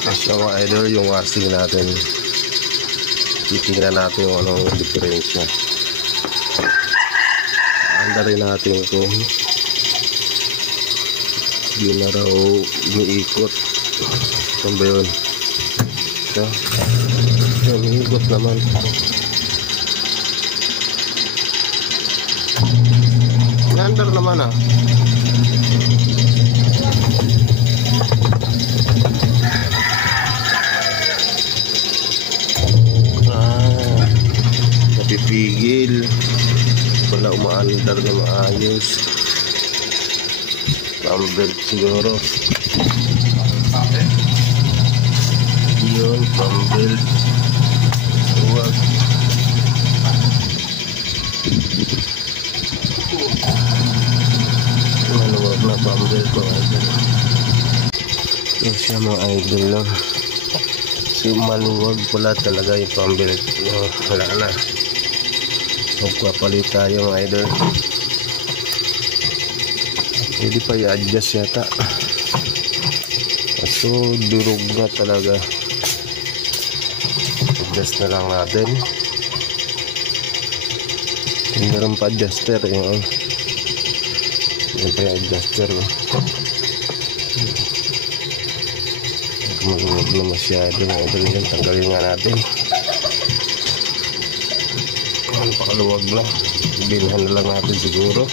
Kasi mga idol, yung wasting natin, titingnan natin yung anong diferensya. Anda rin natin kung hindi na raw umiikot. Saan ba yun? Ito, umiikot naman. Under naman ah. Napipigil. Wala umaandar na maayos. Pambelt siguro. Yun, pambelt. Huwag. Maluwag na pambelt ko idol. Yan siya mga idol lang. So maluwag pala talaga yung pambelt. Wala na. Magpapalit tayo mga idol. Pwede pa i-adjust yata. So durog na talaga. Adjust na lang natin. Meron pa adjuster yun. Yan pa yung adjuster. Maluwag na masyado mga idol yan. Tanggalin nga natin. Pakaluwag na. Bilhan na lang natin siguro.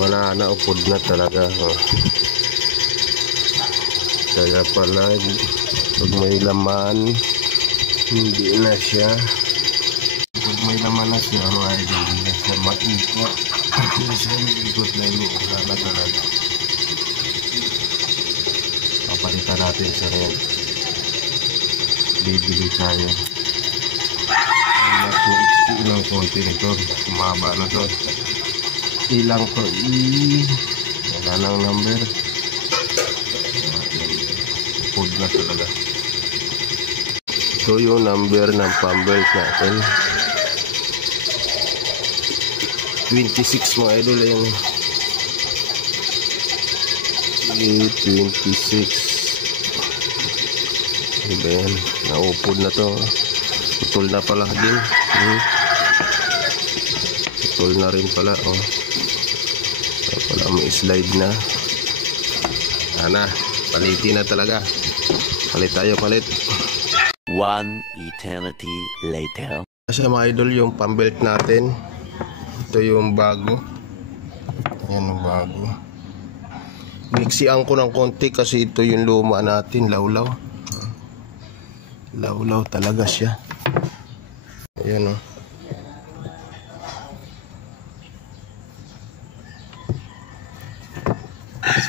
Wala na, upod na talaga. Kaya pala pag may laman hindi na siya. Pag may laman na siya mga idol, hindi na siya maikot. Hindi siya maikot na yun. Wala na talaga. Papalitan natin sa rin. Bibili tayo. Ilang konti nito, kumaba na to. Ilang to, wala nang number. Food na talaga. Ito yung number ng pambelt natin. 26 mga idol yung 26. Diba yan, naupod na to. Putol na pala din. Putol na rin pala. Oh. Pala may slide na. Ana, palitin na talaga. Palit tayo, palit. One eternity later. Kasi mga idol yung pambelt natin. Ito yung bago. Ayan yung bago. Niksian ko ng konti kasi ito yung luma natin. Lawlaw. Lawlaw talaga siya. Ayan o.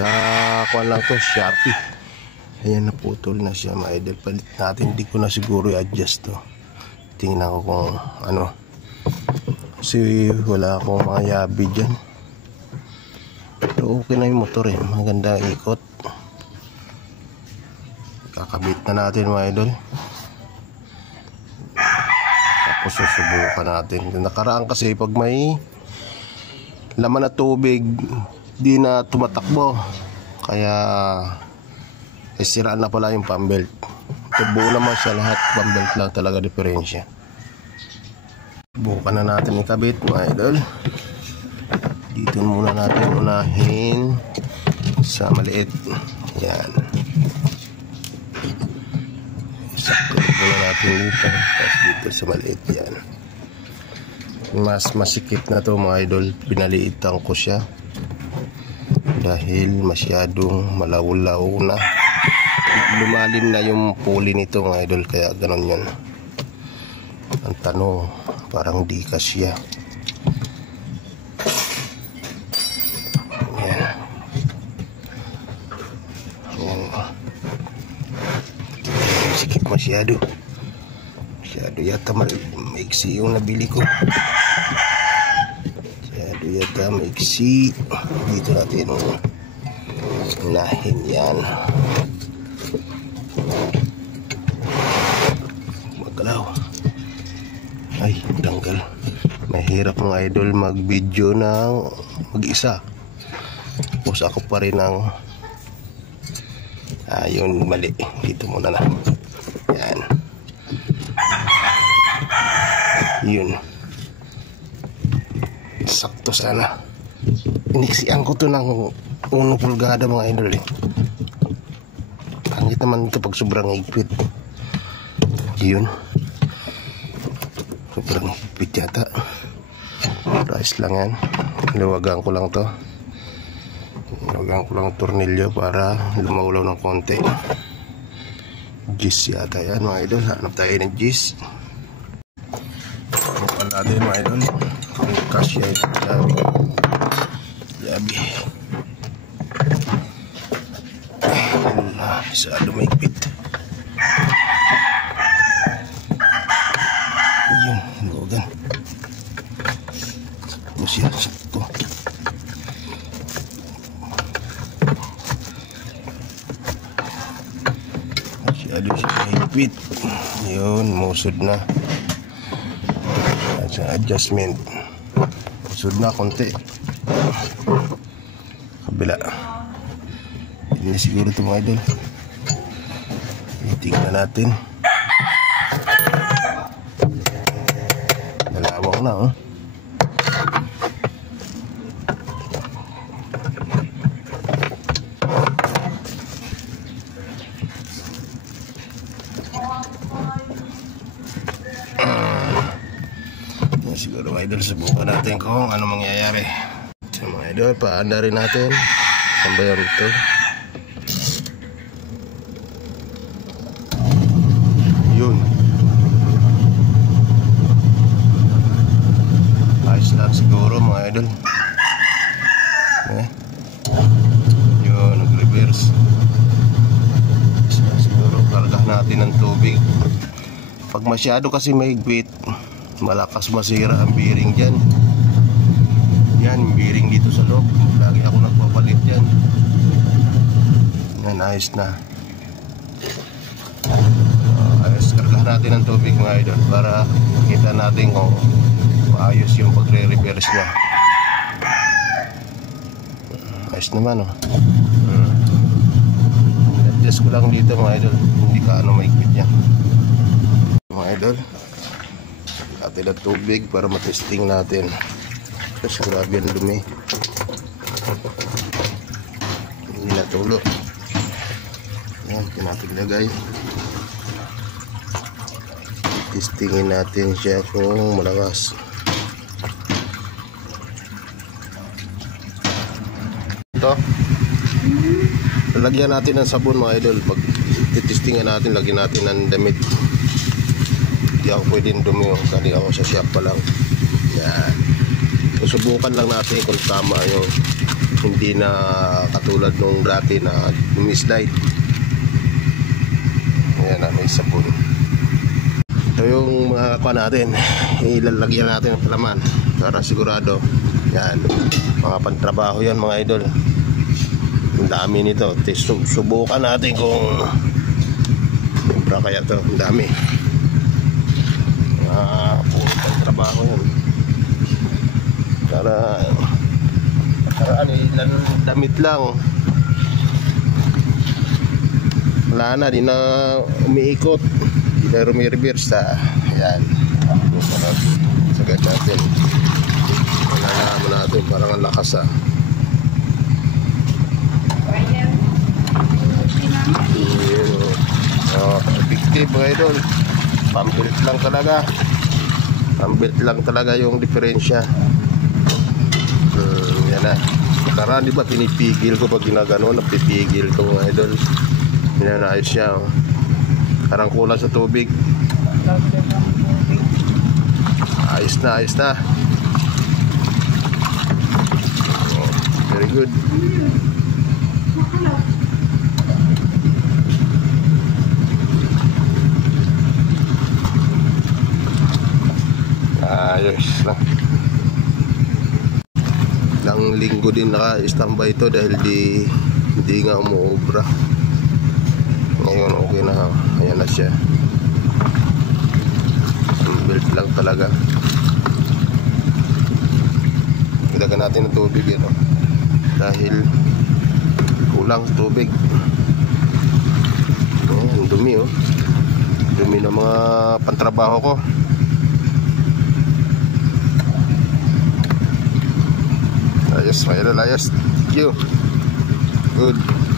Sa kuwan lang to, Shopee. Ayan, naputol na siya mga idol. Palit natin, hindi ko na siguro i-adjust to. Tingnan ko kung ano. Kasi wala akong mga yabi dyan. Pero okay na yung motor eh. Maganda ikot. Kakabit na natin mga idol. Tapos susubukan natin. Nakaraan kasi pag may laman na tubig, di na tumatakbo. Kaya siraan na pala yung pambelt. Ito buo naman siya lahat. Pambelt lang talaga diferensya. Bukan na natin ikabit mga idol. Dito muna natin unahin sa maliit. Yan. Sakto muna natin dito. Tapos dito sa maliit. Yan. Mas masikip na to mga idol. Pinaliitan ko siya. Dahil masyadong malaw-law na. Lumalim na yung pulley nito mga idol. Kaya ganon yan. Ang tanong, parang di kasya. Yan. Yan. Sikip masyado. Masyado yata maiksi yung nabili ko. Masyado yata maiksi. Dito natin unahin yan. Magalaw. Ay, tanggal. Mahirap mga idol mag-video ng mag-isa. Tapos ako pa rin ang Yun, mali. Dito muna na. Yan. Yun. Sakto sana. Iniksian ko to ng 1 pulgada mga idol eh. Pangit naman ito pag sobrang higpit. Yun. Sobrang higpit yata. Price lang yan. Luwagan ko lang to. Luwagan ko lang tornilyo para lumawlaw ng konti. Gis yata yan mga idol. Hanap tayo ng gis. Hanap natin mga idol. Kung kasya ito. Yabi. Masyado mahigpit. Yun. Luwagan. Masya. Sakto. Masyado siya mahigpit. Yun. Musod na. Sa adjustment. Musod na konti. Kabila. Hindi siguro ito mga idol. Tingnan natin. Dalawang na oh. Siguro mga idol, subukan natin kung ano mangyayari. So mga idol, paanda rin natin. Saan ba yung ito? Yun. Ayos lang siguro mga idol. Yun, nag-reverse. Ayos lang siguro, kargahan natin ng tubig. Pag masyado kasi mahigpit, malakas masira ang bearing dyan. Yan, bearing dito sa loob. Lagi ako nagpapalit dyan. Yan, ayos na. Ayos, kargahan natin ng tubig mga idol para kita natin kung maayos yung pagre-reverse nya. Ayos naman oh. Adjust ko lang dito mga idol. Hindi ka ano maigpit yan mga idol. Natin ang tubig para matesting natin. Kasi grabe ang dumi. Hindi natulo. Yan, pinapaglagay. Testingin natin siya kung malakas. Ito. Lalagyan natin ng sabon mga idol. Pag testingan natin, lagyan natin ng damit. Hindi ako pwedeng dumi yung kali ako sa shop pa lang. Yan. Susubukan lang natin kung tama yung hindi na katulad nung dati na dumi-slide. Ayan na, may sabon. Ito yung mga kakwa natin. Ilalagyan natin ng palaman para sigurado. Yan. Mga pantrabaho yan mga idol. Ang dami nito. Subukan natin kung kaya ito. Ang dami. Puro pang trabaho yun para ano, ilan damit lang, wala na, di na umiikot, di na rumireverse. Ayan, sagad natin, wala na natin, parang ang lakas effective mga idol. Pambilit lang talaga. Pambilit lang talaga yung diferensya. Yan na. Nakaraan di ba pinipigil ko pag ginagano, napipigil ko mga idol. Yan na, ayos siya. Parang kulang sa tubig. Ayos na, ayos na. Very good. Ayos na. Ilang linggo din naka-standby ito dahil hindi nga umuobra. Ngayon okay na. Ayan na siya. Built lang talaga. Ilagyan natin ng tubig dahil kulang tubig. dumi ng mga pantrabaho ko. Ayos, mayroon ayos. Thank you. Good.